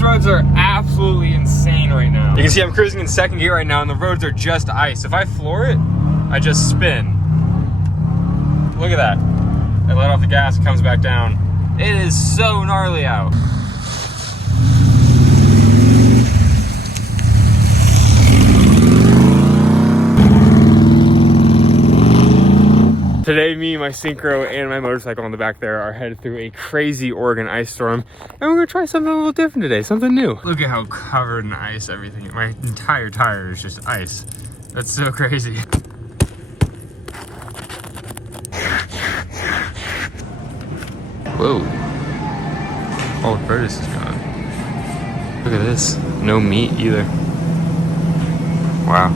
These roads are absolutely insane right now. You can see I'm cruising in second gear right now and the roads are just ice. If I floor it, I just spin. Look at that. I let off the gas, it comes back down. It is so gnarly out. Today, me, my synchro, and my motorcycle on the back there are headed through a crazy Oregon ice storm. And we're gonna try something a little different today, something new. Look at how covered in ice everything. My entire tire is just ice. That's so crazy. Whoa. All the produce is gone. Look at this. No meat either. Wow.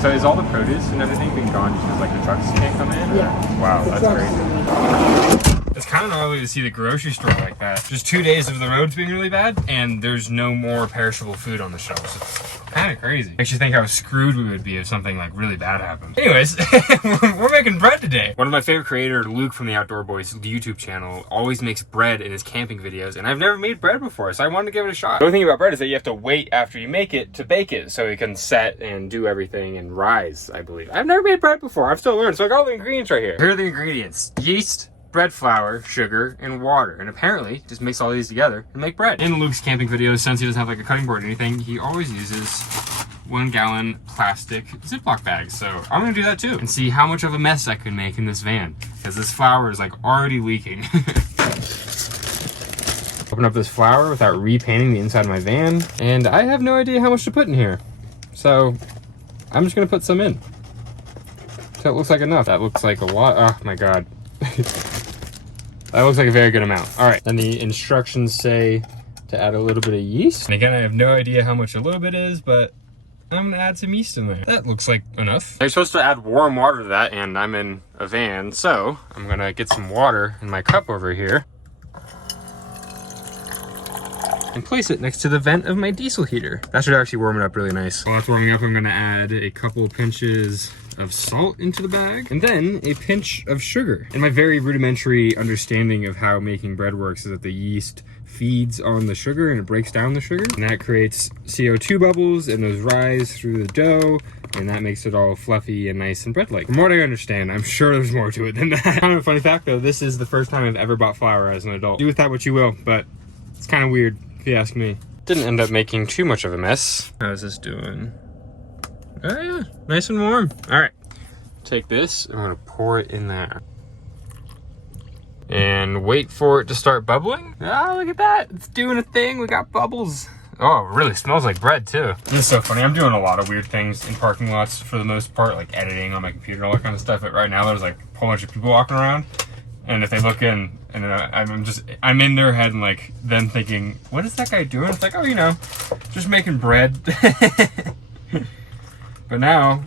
So is all the produce and everything been gone just because like the trucks can't come in? Yeah. Wow, that's crazy. It's kind of gnarly to see the grocery store like that. Just 2 days of the roads being really bad and there's no more perishable food on the shelves. It's kind of crazy. Makes you think how screwed we would be if something like really bad happened. Anyways, we're making bread today. One of my favorite creators, Luke from the Outdoor Boys YouTube channel, always makes bread in his camping videos, and I've never made bread before, so I wanted to give it a shot. The only thing about bread is that you have to wait after you make it to bake it, so it can set and do everything and rise, I believe. I've never made bread before. I've still learned, so I got all the ingredients right here. Here are the ingredients: yeast, bread flour, sugar, and water. And apparently, just mix all these together and make bread. In Luke's camping videos, since he doesn't have like a cutting board or anything, he always uses 1 gallon plastic Ziploc bags. So I'm gonna do that too and see how much of a mess I can make in this van, because this flour is like already leaking. Open up this flour without repainting the inside of my van, and I have no idea how much to put in here. So I'm just gonna put some in. So it looks like enough. That looks like a lot. Oh my God. That looks like a very good amount. All right, and the instructions say to add a little bit of yeast. And again, I have no idea how much a little bit is, but I'm gonna add some yeast in there. That looks like enough. I'm supposed to add warm water to that, and I'm in a van, so I'm gonna get some water in my cup over here and place it next to the vent of my diesel heater. That should actually warm it up really nice. While that's warming up, I'm gonna add a couple pinches of salt into the bag, and then a pinch of sugar. And my very rudimentary understanding of how making bread works is that the yeast feeds on the sugar and it breaks down the sugar, and that creates CO2 bubbles, and those rise through the dough, and that makes it all fluffy and nice and bread-like. From what I understand, I'm sure there's more to it than that. Kind of a funny fact though, this is the first time I've ever bought flour as an adult. Do with that what you will, but it's kind of weird if you ask me. Didn't end up making too much of a mess. How's this doing? Oh yeah, nice and warm. All right, take this, I'm gonna pour it in there. And wait for it to start bubbling. Ah, look at that, it's doing a thing, we got bubbles. Oh, it really smells like bread too. This is so funny, I'm doing a lot of weird things in parking lots for the most part, like editing on my computer and all that kind of stuff, but right now there's like a whole bunch of people walking around, and if they look in, and I'm in their head and like them thinking, what is that guy doing? It's like, oh, you know, just making bread. But now,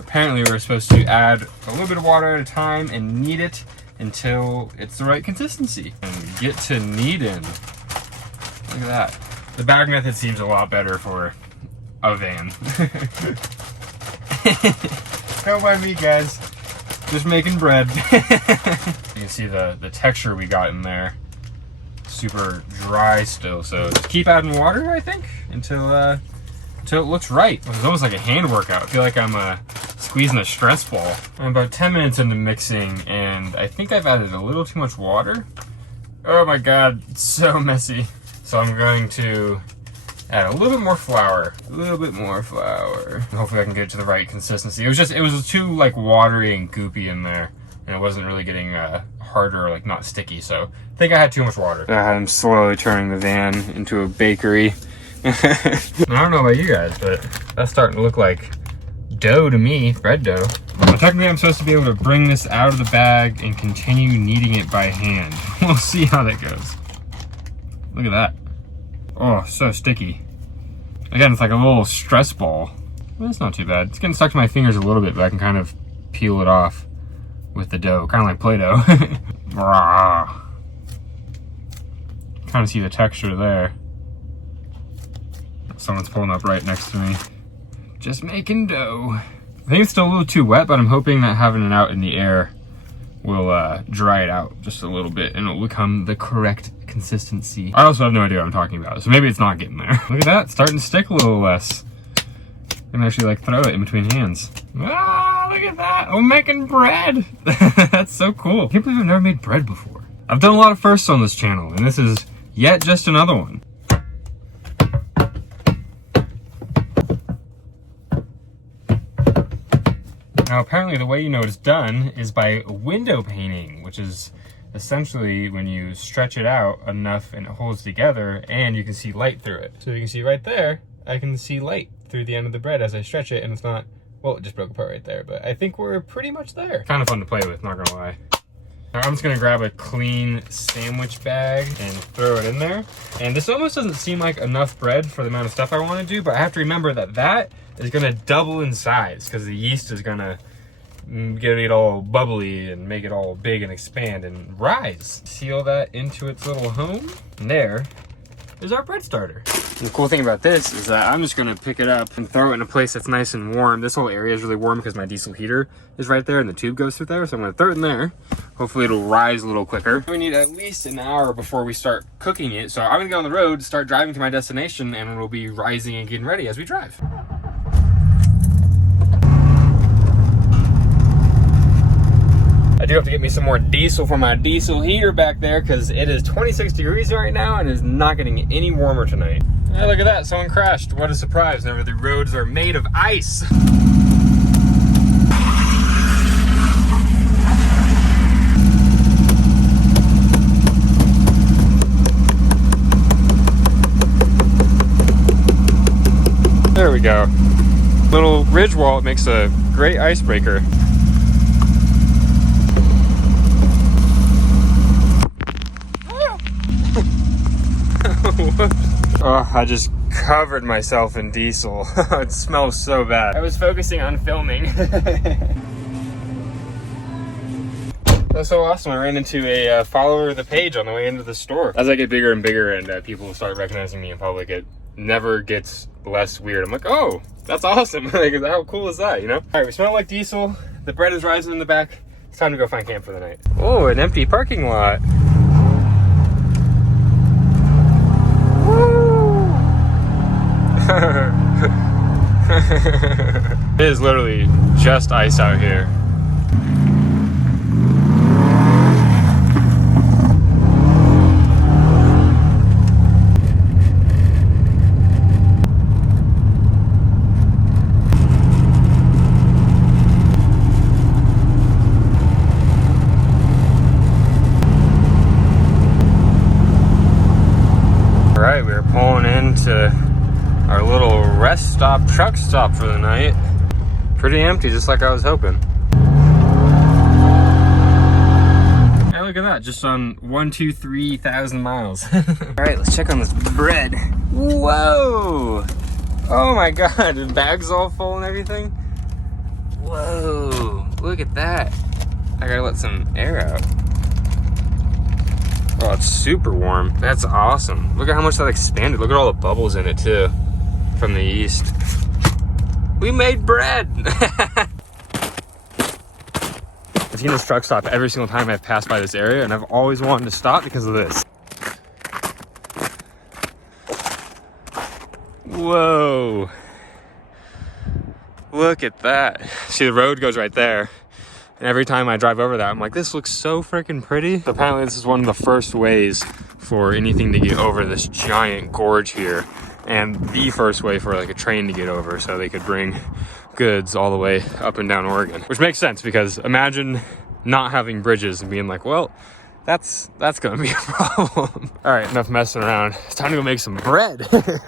apparently we're supposed to add a little bit of water at a time and knead it until it's the right consistency. And get to kneading. Look at that. The bag method seems a lot better for a van. Don't mind me, guys. Just making bread. You can see the texture we got in there. Super dry still, so just keep adding water, I think, until it looks right. It's almost like a hand workout. I feel like I'm squeezing a stress ball. I'm about 10 minutes into mixing, and I think I've added a little too much water. Oh my God, it's so messy. So I'm going to add a little bit more flour. A little bit more flour. Hopefully I can get it to the right consistency. It was too like watery and goopy in there, and it wasn't really getting harder, like not sticky. So I think I had too much water. I'm slowly turning the van into a bakery. I don't know about you guys, but that's starting to look like dough to me, bread dough. Well, technically I'm supposed to be able to bring this out of the bag and continue kneading it by hand. We'll see how that goes. Look at that. Oh, so sticky. Again, it's like a little stress ball. Well, it's not too bad. It's getting stuck to my fingers a little bit, but I can kind of peel it off with the dough, kind of like Play-Doh. Kind of see the texture there. Someone's pulling up right next to me. Just making dough. I think it's still a little too wet, but I'm hoping that having it out in the air we'll dry it out just a little bit and it'll become the correct consistency. I also have no idea what I'm talking about, so maybe it's not getting there. Look at that, it's starting to stick a little less. I can actually like throw it in between hands. Ah, look at that, I'm making bread. That's so cool. I can't believe I've never made bread before. I've done a lot of firsts on this channel and this is yet just another one. Now apparently the way you know it's done is by window painting, which is essentially when you stretch it out enough and it holds together and you can see light through it. So you can see right there, I can see light through the end of the bread as I stretch it, and it's not, well, it just broke apart right there, but I think we're pretty much there. Kind of fun to play with, not gonna lie. Now I'm just gonna grab a clean sandwich bag and throw it in there. And this almost doesn't seem like enough bread for the amount of stuff I wanna do, but I have to remember that that is gonna double in size because the yeast is gonna get it all bubbly and make it all big and expand and rise. Seal that into its little home. And there is our bread starter. And the cool thing about this is that I'm just gonna pick it up and throw it in a place that's nice and warm. This whole area is really warm because my diesel heater is right there and the tube goes through there. So I'm gonna throw it in there. Hopefully it'll rise a little quicker. We need at least an hour before we start cooking it. So I'm gonna get on the road, start driving to my destination, and it'll be rising and getting ready as we drive. I do have to get me some more diesel for my diesel heater back there because it is 26 degrees right now and is not getting any warmer tonight. Hey, look at that, someone crashed. What a surprise. Never, the roads are made of ice. There we go. Little ridge wall, it makes a great icebreaker. Oh, I just covered myself in diesel. It smells so bad. I was focusing on filming. That's so awesome. I ran into a follower of the page on the way into the store. As I get bigger and bigger and people start recognizing me in public, it never gets less weird. I'm like, oh, that's awesome. Like, how cool is that, you know? All right, we smell like diesel. The bread is rising in the back. It's time to go find camp for the night. Oh, an empty parking lot. It is literally just ice out here. All right, we're pulling into our little rest stop, truck stop for the night. Pretty empty, just like I was hoping. Hey, look at that, just on 3,000 miles. All right, let's check on this bread. Whoa! Oh my God, the bag's all full and everything. Whoa, look at that. I gotta let some air out. Oh, it's super warm. That's awesome. Look at how much that expanded. Look at all the bubbles in it too. From the yeast. We made bread! I've seen this truck stop every single time I've passed by this area, and I've always wanted to stop because of this. Whoa. Look at that. See, the road goes right there. And every time I drive over that, I'm like, this looks so freaking pretty. So apparently this is one of the first ways for anything to get over this giant gorge here. And the first way for like a train to get over so they could bring goods all the way up and down Oregon. Which makes sense because imagine not having bridges and being like, well, that's gonna be a problem. All right, enough messing around. It's time to go make some bread.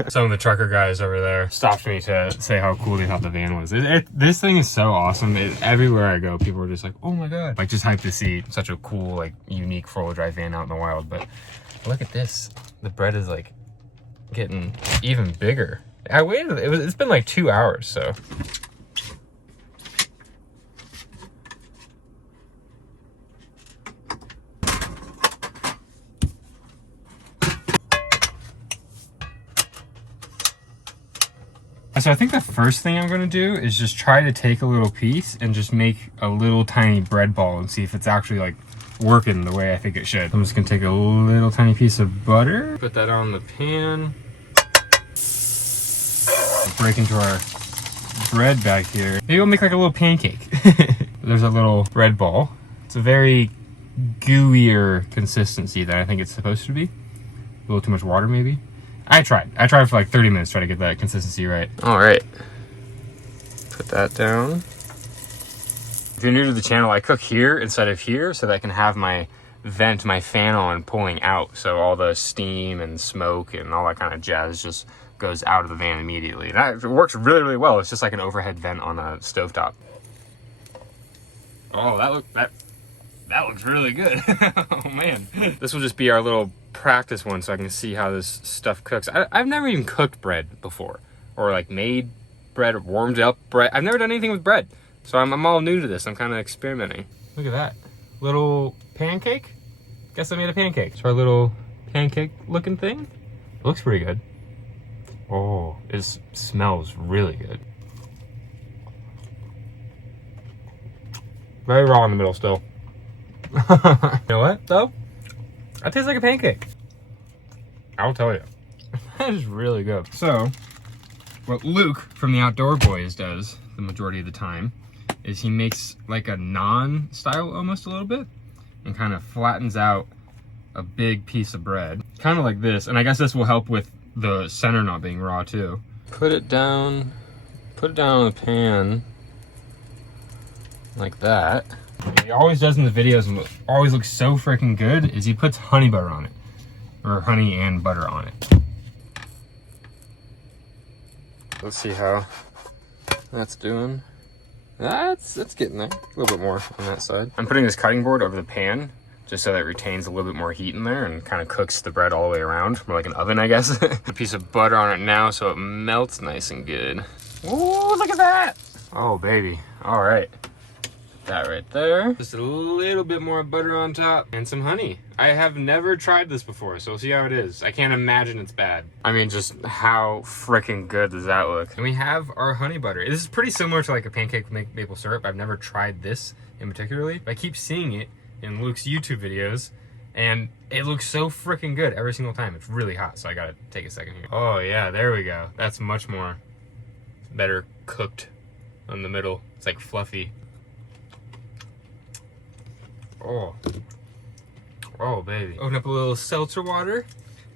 Some of the trucker guys over there stopped me to say how cool they thought the van was. This thing is so awesome. Everywhere I go, people are just like, oh my God. Like, just hyped to see such a cool, like, unique four-wheel drive van out in the wild. But look at this. The bread is like getting even bigger. I waited, it's been like 2 hours, so. So I think the first thing I'm gonna do is just try to take a little piece and just make a little tiny bread ball and see if it's actually like working the way I think it should. I'm just gonna take a little tiny piece of butter, put that on the pan, break into our bread back here. Maybe we'll make like a little pancake. There's a little bread ball. It's a very gooier consistency than I think it's supposed to be. A little too much water maybe. I tried for like 30 minutes trying to get that consistency right. All right, put that down. If you're new to the channel, I cook here instead of here so that I can have my vent, my fan on pulling out. So all the steam and smoke and all that kind of jazz just goes out of the van immediately. That it works really, really well. It's just like an overhead vent on a stovetop. Oh, that looks really good. Oh man. This will just be our little practice one so I can see how this stuff cooks. I've never even cooked bread before, or like made bread or warmed up bread. I've never done anything with bread. So I'm all new to this. I'm kind of experimenting. Look at that. Little pancake? Guess I made a pancake. It's our little pancake looking thing. It looks pretty good. Oh, it smells really good. Very raw in the middle still. You know what, though? That tastes like a pancake. I'll tell you. That is really good. So, what Luke from the Outdoor Boys does the majority of the time is he makes like a naan style almost a little bit and kind of flattens out a big piece of bread. Kind of like this, and I guess this will help with the center not being raw too. Put it down on the pan like that. What he always does in the videos and what always looks so freaking good is he puts honey butter on it. Or honey and butter on it. Let's see how that's doing. That's getting there. A little bit more on that side. I'm putting this cutting board over the pan just so that it retains a little bit more heat in there and kind of cooks the bread all the way around. More like an oven, I guess. A piece of butter on it now so it melts nice and good. Ooh, look at that. Oh, baby. All right. That right there. Just a little bit more butter on top and some honey. I have never tried this before, so we'll see how it is. I can't imagine it's bad. I mean, just how freaking good does that look? And we have our honey butter. This is pretty similar to like a pancake with maple syrup. I've never tried this in particularly. I keep seeing it in Luke's YouTube videos and it looks so freaking good every single time. It's really hot, so I gotta take a second here. Oh yeah, there we go. That's much more better cooked on the middle. It's like fluffy. Oh baby. Open up a little seltzer water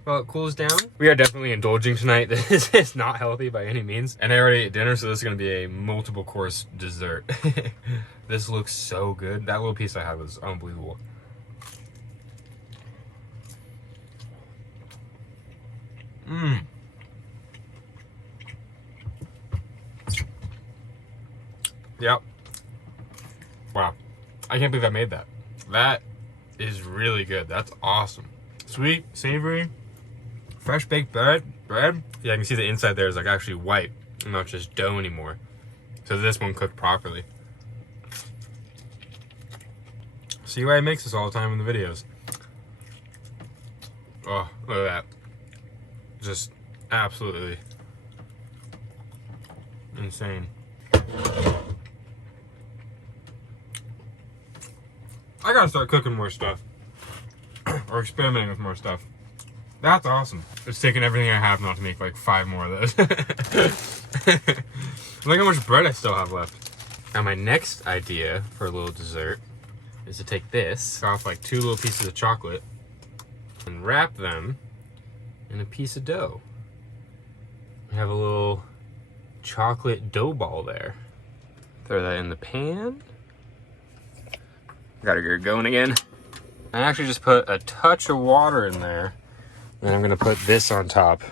while it cools down. We are definitely indulging tonight. This is not healthy by any means. And I already ate dinner, so this is gonna be a multiple course dessert. This looks so good. That little piece I had was unbelievable. Mmm. Yep. Wow. I can't believe I made that. That is really good. That's awesome. Sweet, savory, fresh baked bread. Yeah, I can see the inside there is like actually white and not just dough anymore. So this one cooked properly. See why he makes this all the time in the videos. Oh, look at that. Just absolutely insane. I gotta start cooking more stuff. Or experimenting with more stuff. That's awesome. It's taking everything I have not to make like 5 more of those. Look how much bread I still have left. Now my next idea for a little dessert is to take this off like 2 little pieces of chocolate and wrap them in a piece of dough. We have a little chocolate dough ball there. Throw that in the pan. Gotta get it going again. I actually just put a touch of water in there. And I'm gonna put this on top.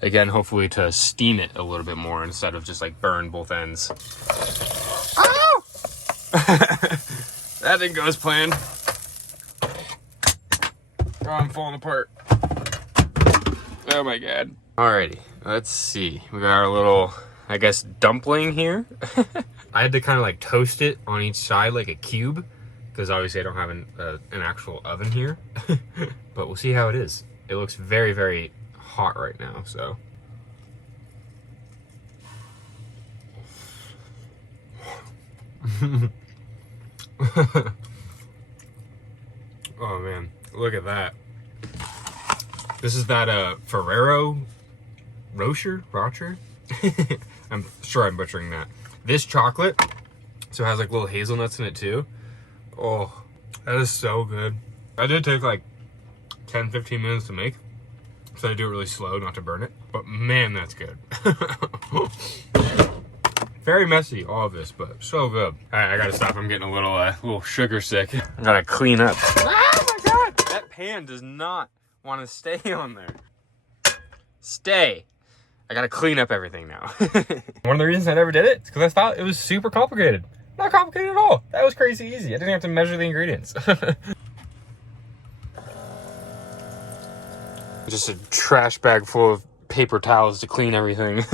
Again, hopefully to steam it a little bit more instead of just like burn both ends. Oh! That didn't go as planned. Oh, I'm falling apart. Oh my God. Alrighty, let's see. We got our little, I guess, dumpling here. I had to kind of like toast it on each side like a cube, because obviously I don't have an actual oven here. But we'll see how it is. It looks very, very hot right now, so. Oh man, look at that. This is that Ferrero Rocher? I'm sure I'm butchering that. This chocolate, so it has like little hazelnuts in it too. Oh, that is so good. I did take like 10-15 minutes to make, so I do it really slow not to burn it, but man, that's good. Very messy, all of this, but so good. All right, I gotta stop. I'm getting a little sugar sick. I gotta clean up. Oh my God, that pan does not want to stay on there. Stay. I gotta clean up everything now. One of the reasons I never did it is because I thought it was super complicated. Not complicated at all. That was crazy easy. I didn't have to measure the ingredients. Just a trash bag full of paper towels to clean everything.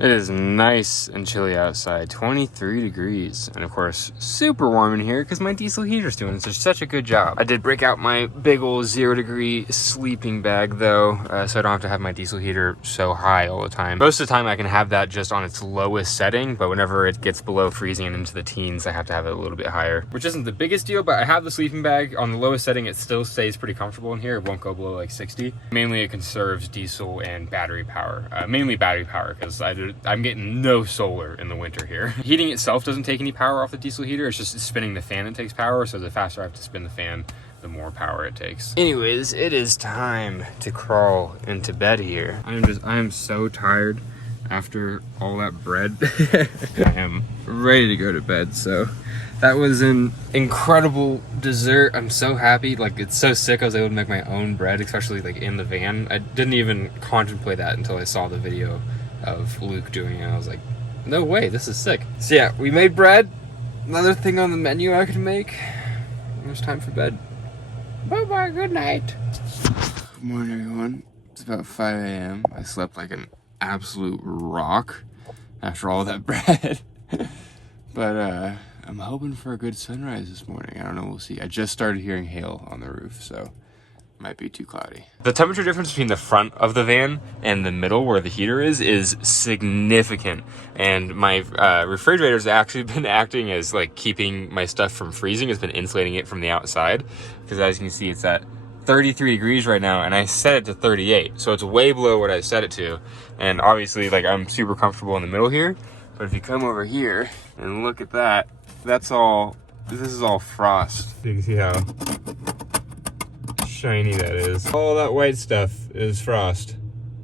It is nice and chilly outside, 23 degrees. And of course, super warm in here because my diesel heater's doing such a good job. I did break out my big old 0-degree sleeping bag though, so I don't have to have my diesel heater so high all the time. Most of the time I can have that just on its lowest setting, but whenever it gets below freezing and into the teens, I have to have it a little bit higher, which isn't the biggest deal, but I have the sleeping bag on the lowest setting. It still stays pretty comfortable in here. It won't go below like 60. Mainly it conserves diesel and battery power, mainly battery power because I'm getting no solar in the winter here. Heating itself doesn't take any power off the diesel heater. It's just spinning the fan that takes power. So the faster I have to spin the fan, the more power it takes. Anyways, it is time to crawl into bed here. I am so tired after all that bread. I am ready to go to bed. So that was an incredible dessert. I'm so happy. Like, it's so sick I was able to make my own bread, especially like in the van. I didn't even contemplate that until I saw the video of Luke doing it. I was like, no way, this is sick. So yeah, we made bread. Another thing on the menu I could make. It was time for bed. Bye-bye, good night. Good morning, everyone. It's about 5 a.m. I slept like an absolute rock after all that bread. But I'm hoping for a good sunrise this morning. I don't know, we'll see. I just started hearing hail on the roof, so might be too cloudy. The temperature difference between the front of the van and the middle where the heater is significant. And my refrigerator's actually been acting as like keeping my stuff from freezing. It's been insulating it from the outside. Because as you can see, it's at 33 degrees right now and I set it to 38. So it's way below what I set it to. And obviously like I'm super comfortable in the middle here. But if you come over here and look at that, this is all frost. You can see how shiny that is. All that white stuff is frost.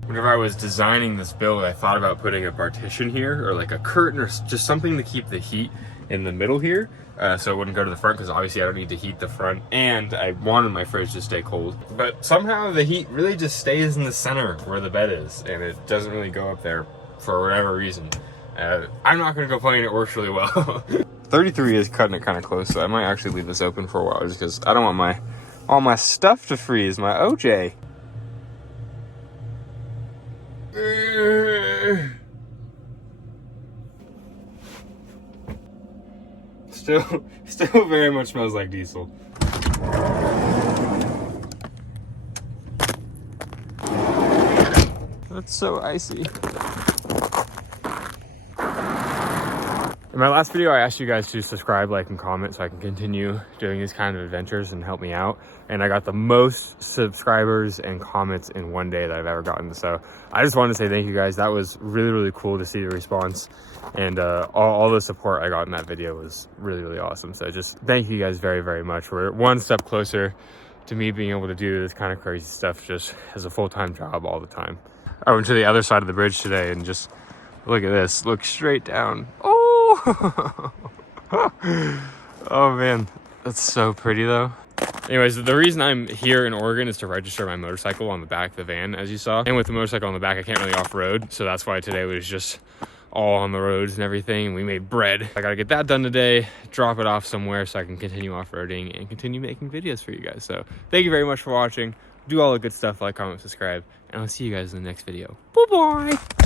Whenever I was designing this build, I thought about putting a partition here or like a curtain or just something to keep the heat in the middle here, so it wouldn't go to the front because obviously I don't need to heat the front and I wanted my fridge to stay cold. But somehow the heat really just stays in the center where the bed is and it doesn't really go up there for whatever reason. I'm not going to complain, it works really well. 33 is cutting it kind of close, so I might actually leave this open for a while just because I don't want all my stuff to freeze, my OJ. Still very much smells like diesel. That's so icy. In my last video, I asked you guys to subscribe, like, and comment so I can continue doing these kind of adventures and help me out. And I got the most subscribers and comments in one day that I've ever gotten. So I just wanted to say thank you guys. That was really, really cool to see the response. And all the support I got in that video was really, really awesome. So just thank you guys very, very much. We're one step closer to me being able to do this kind of crazy stuff just as a full-time job all the time. I went to the other side of the bridge today and just look at this. Look straight down. Oh! Oh man, that's so pretty though. Anyways, the reason I'm here in Oregon is to register my motorcycle on the back of the van, as you saw. And with the motorcycle on the back, I can't really off-road. So that's why today was just all on the roads and everything. We made bread. I gotta get that done today, drop it off somewhere so I can continue off-roading and continue making videos for you guys. So thank you very much for watching. Do all the good stuff, like, comment, subscribe, and I'll see you guys in the next video. Bye-bye.